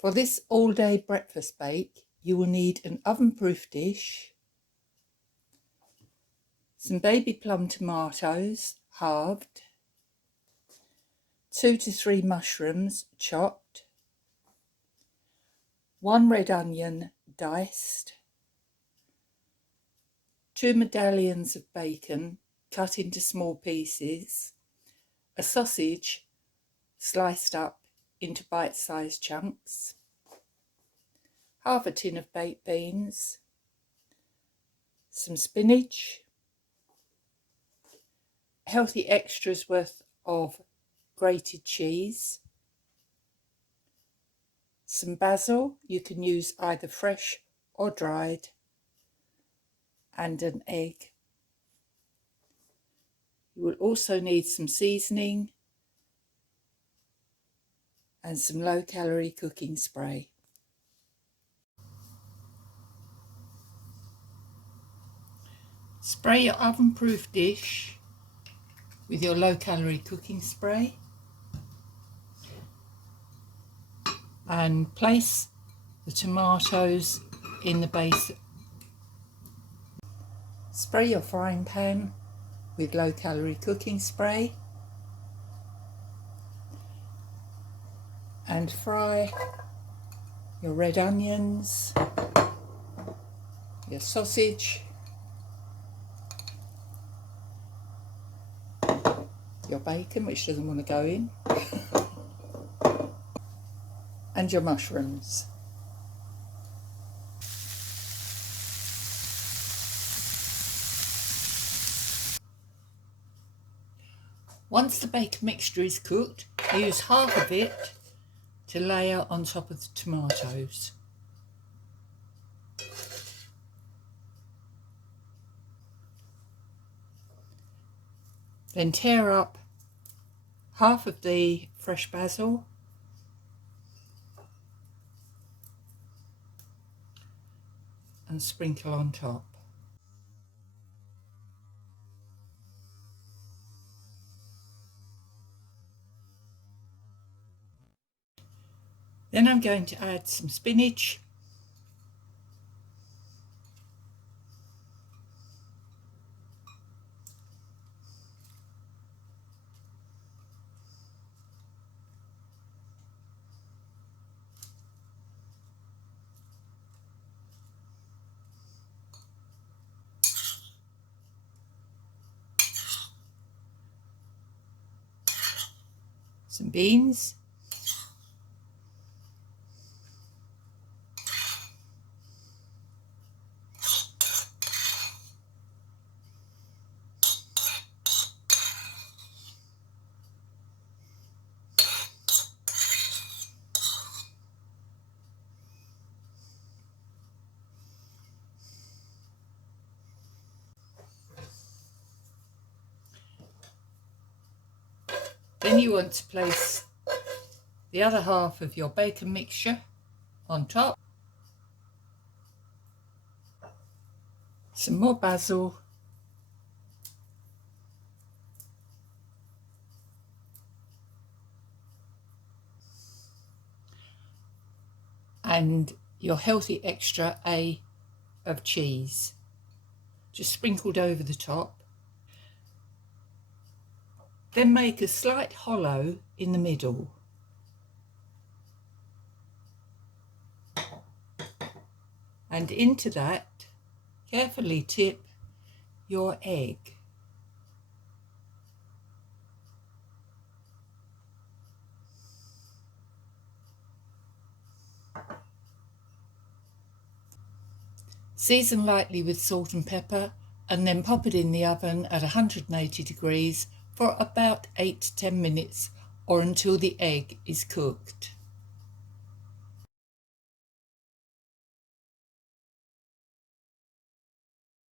For this all-day breakfast bake, you will need an oven-proof dish, some baby plum tomatoes, halved, 2 to 3 mushrooms, chopped, 1 red onion, diced, 2 medallions of bacon, cut into small pieces, a sausage, sliced up into bite-sized chunks, half a tin of baked beans, some spinach, healthy extras worth of grated cheese, some basil, you can use either fresh or dried, and an egg. You will also need some seasoning and some low-calorie cooking spray. Spray your oven-proof dish with your low-calorie cooking spray and place the tomatoes in the base. Spray your frying pan with low-calorie cooking spray and fry your red onions, your sausage, your bacon, which doesn't want to go in, and your mushrooms. Once the bacon mixture is cooked, use half of it to layer on top of the tomatoes. Then tear up half of the fresh basil and sprinkle on top. Then I'm going to add some spinach, some beans, then you want to place the other half of your bacon mixture on top, some more basil, and your healthy extra A of cheese, just sprinkled over the top. Then make a slight hollow in the middle. And into that, carefully tip your egg. Season lightly with salt and pepper and then pop it in the oven at 180 degrees for about 8 to 10 minutes or until the egg is cooked.